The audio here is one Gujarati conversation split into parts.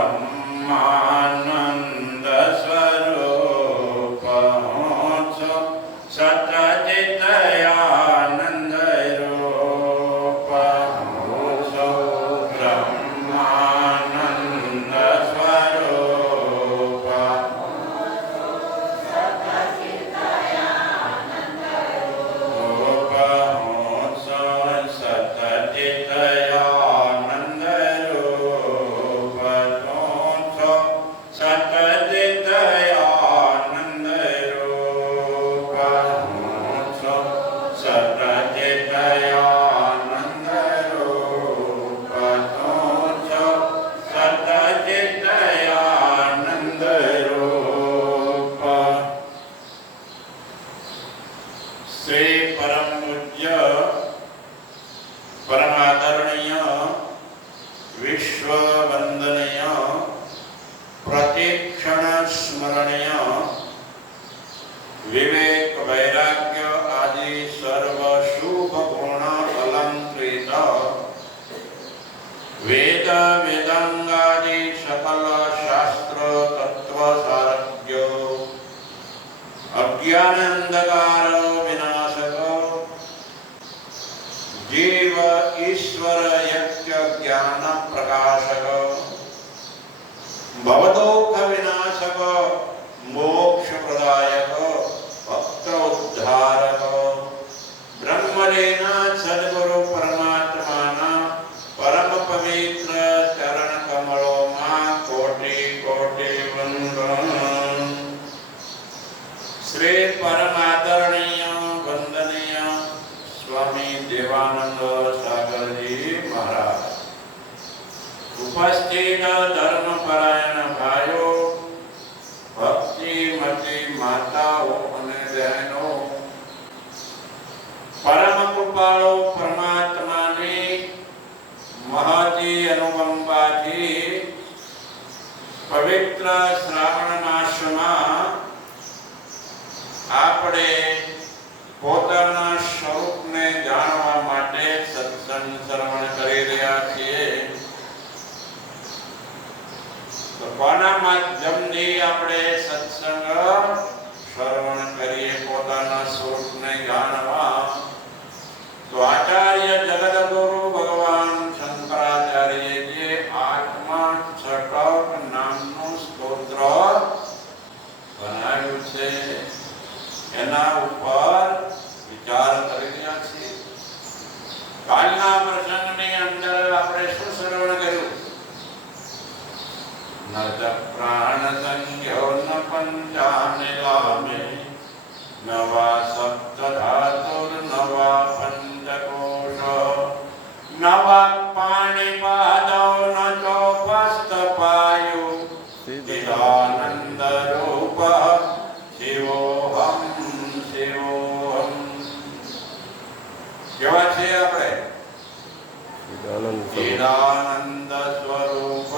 программу. શ્રી પરમ માતાઓ અને બહેનો. જાણવા માટે સત્સંગ શ્રવણ કરી રહ્યા છીએ. તો કોના માધ્યમથી આપણે સત્સંગ શ્રવણ કરીએ પોતાના સ્વરૂપને જાણવા તો આચાર્ય જગદગુરુ ભગવાન શંકરાચાર્યજીએ આત્મા છટક નામનું સ્તોત્ર બનાવ્યું છે એના ઉપર વિચાર કરી રહ્યા છીએ કાલના પ્રસંગની અંદર આપણે શું શ્રવણ કર્યું ન ચ પ્રાણ સંખ્યો ન પંચાને કેવા છે આપણે ચિદાનંદ સ્વરૂપ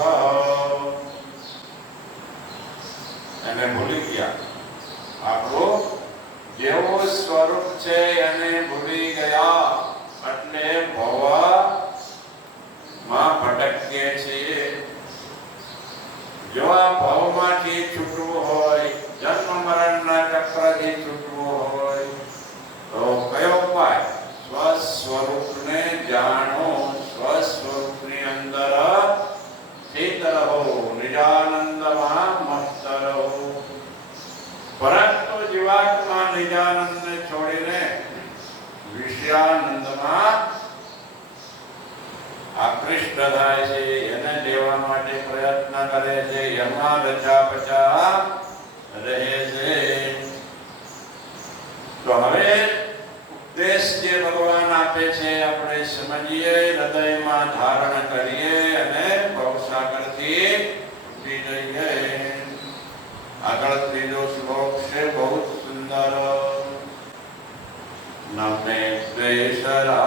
એને ભૂલી ગયા આપણું જેવું સ્વરૂપ છે એને ભૂલી ગયા એટલે ભવમાં ભટકીએ છીએ. જો આ ભવમાંથી છૂટવું હોય વિષયાનંદમાં આકૃષ્ટ થાય છે, એને લેવા માટે પ્રયત્ન કરે છે, એમાં રચા પચા રહે છે. તો હવે ઉપદેશ જે ભગવાન આપે છે, આપણે સમજીએ, હૃદયમાં ધારણ કરીએ અને ભવસાગરથી ઉઠી જઈએ. આગળ ત્રીજો શ્લોક છે, બહુ Shara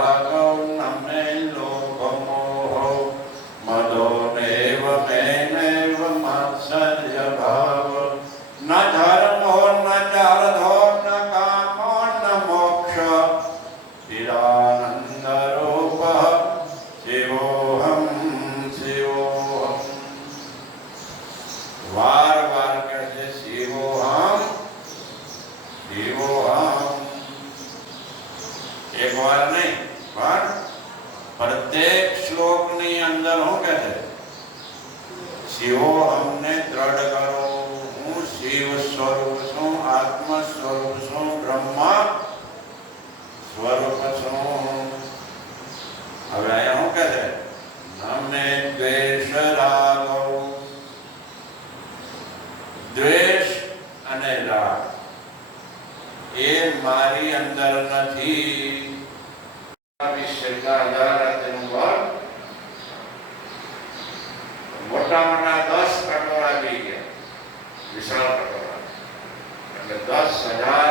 Sharanya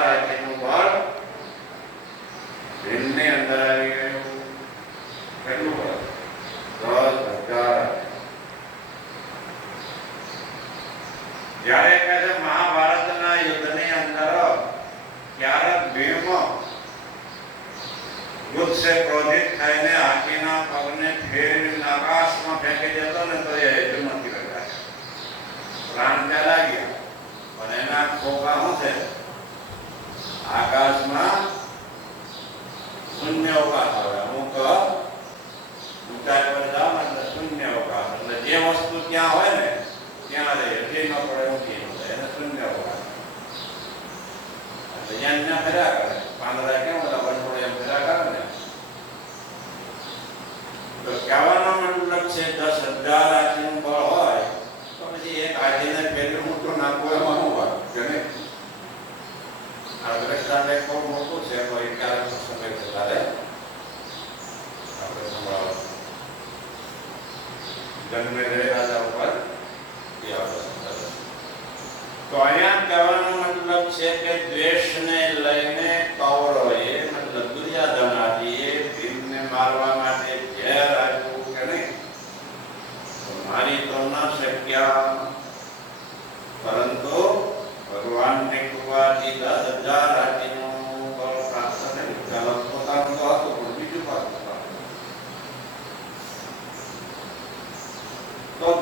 તો કહેવાનો મતલબ છે દસ હજાર આટલું બળ હોય તો પછી એક આધીને પેલું મોટું નાખવું એમાં શું વાત છે આ દ્રષ્ટાંત એક બહુ મોટું છે કોઈ કારણ સમય થતા રહે આપણે સંભળાવો જન્મે રહે રાજા ઉપર તો અહીંયા કહેવાનો મતલબ છે કે દ્વેષને લઈને કૌ yang Paranto Paruan Nekwa Tita Sejar Atimu Kalau Kota Kota Aku Berbicu Pak Tok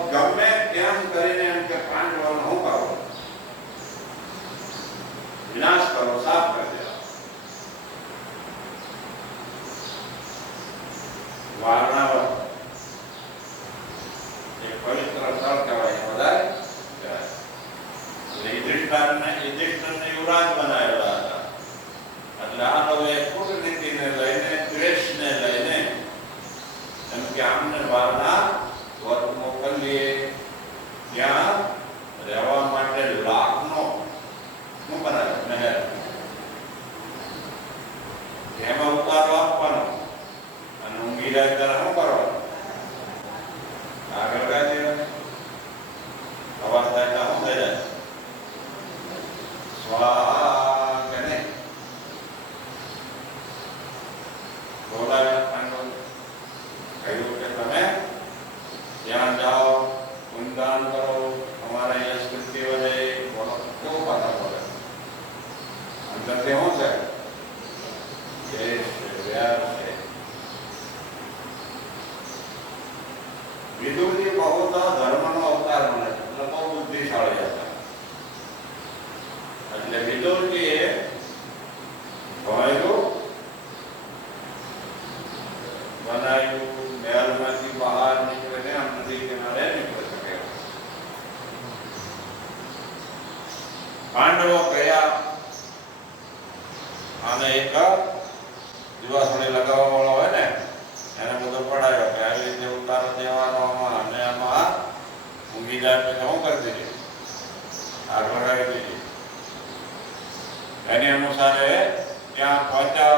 यहाँ पहुँचा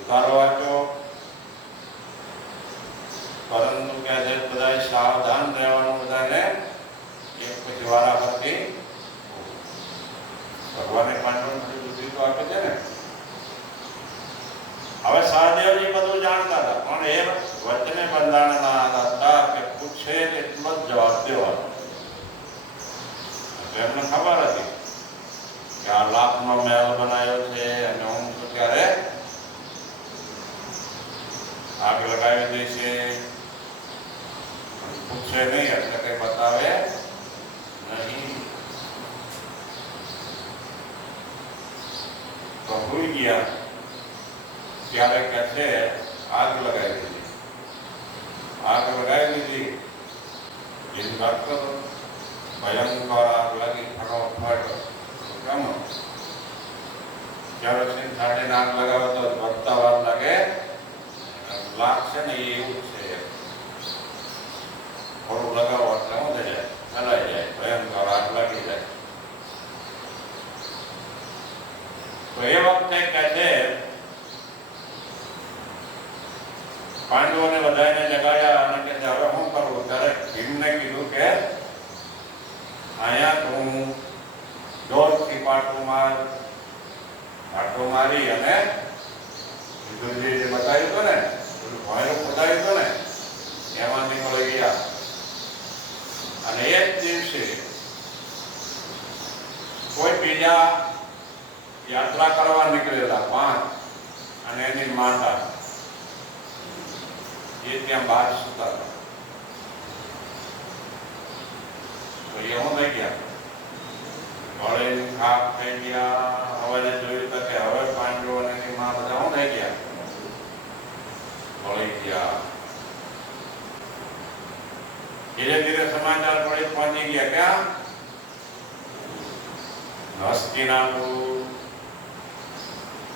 उतारो आटो परंतु क्या जब बताए सावधान रहवानों बताए एक पचवारा करके भगवान ने पांडवों को दूसरी तो आपके थे ना अबे सारदेव जी पता जानता था कौन है वचन में बंधा ना आता था कि पूछे तो इतना जवाब दे वाला तो हमने खबर रखी લાખનો મહેલ બનાવ્યો છે અને હું છું ત્યારે આગ લગાવી દે છે પૂછે નહીં એટલે કઈ બતાવે નહીં તો ભૂલી ગયા ત્યારે કે છે આગ લગાવી દીધી આગ લગાવી દીધી જેની વાત કરો ભયંકર આગ લાગી ફટોફટ કેમ કેરોસીન છાંટીને નાક લગાવે તો વધતા વાર લાગે લાગશે ને એવું છે થોડું લગાવો એટલે શું થઈ જાય? ફેલાઈ જાય, ભયંકર આગ લાગી જાય. તો એ વખતે કહે છે, પાંડવોને બધાને જગાડ્યા અને કે હવે શું કરવું? ત્યારે ભીમને કીધું કે, અહીંયા તું જોરથી પાટું માર અને જે બતાવ્યું હતું ને પેલું બતાવ્યું હતું ને, એમાં નીકળી ગયા. અને એક દિવસે કોઈ બીજા યાત્રા કરવા નીકળેલા પાંચ અને એની માતા એ ત્યાં બહાર સુતા હતા. તો એ હું થઈ ગયા. ગળે ખાપ થઈ ગયા. હવે તો કે થઈ ગયા? ગળી ગયા. ધીરે ધીરે ગયા ક્યાં? હસ્તિનાપુર.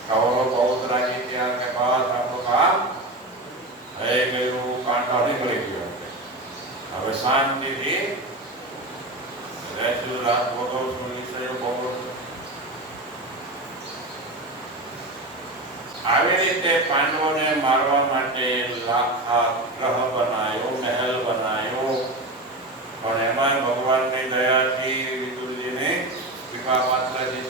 કૌરવ બહુદરાજી ત્યાં કે બસ આપણું કામ થઈ ગયું. કાંટો નીકળી ગયો. શાંતિથી આવી રીતે પાંડવોને મારવા માટે લાખા ગ્રહ બનાવ્યો મહેલ બનાવ્યો પણ એમાં ભગવાનની દયાથી વિદુરજીને કૃપા પાત્રથી